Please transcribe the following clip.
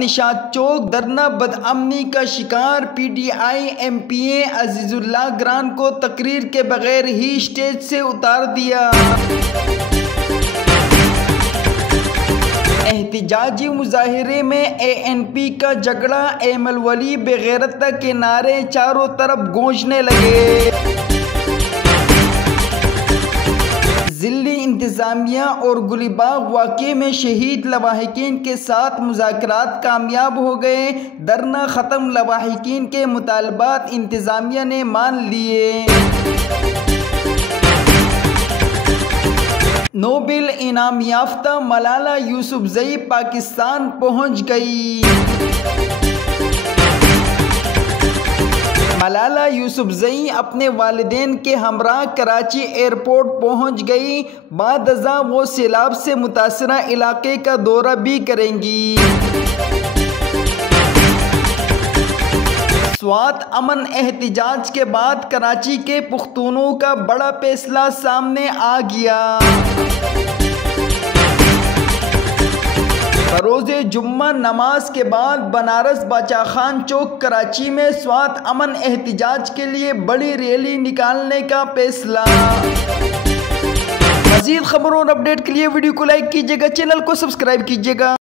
निशात चौक धरना बदअमनी का शिकार। PTI MPA अजीजुल्लाह ग्रान को तकरीर के बगैर ही स्टेज से उतार दिया। एहतिजाजी मुजाहिरे में ANP का झगड़ा, एमल वली बेगैरत के नारे चारों तरफ गूंजने लगे। जिली इंतजामिया और गुलिबाग वाक़े में शहीद लवाहिकीन के साथ मुज़ाकरात कामयाब हो गए। धरना ख़त्म, लवाहिकीन के मुतालबात इंतजामिया ने मान लिए। नोबेल इनाम याफ्ता मलाला यूसुफजई पाकिस्तान पहुंच गई। मलाला यूसुफजई अपने वालिदैन के हमरा कराची एयरपोर्ट पहुंच गई। बाद अज़ा वो सैलाब से मुतासरा इलाके का दौरा भी करेंगी। स्वात अमन एहतिजाज के बाद कराची के पुख्तूनों का बड़ा फैसला सामने आ गया। बरोज़े जुम्मा नमाज के बाद बनारस बादशाह खान चौक कराची में स्वात अमन एहतिजाज के लिए बड़ी रैली निकालने का फैसला। मज़ीद खबरों और अपडेट के लिए वीडियो को लाइक कीजिएगा, चैनल को सब्सक्राइब कीजिएगा।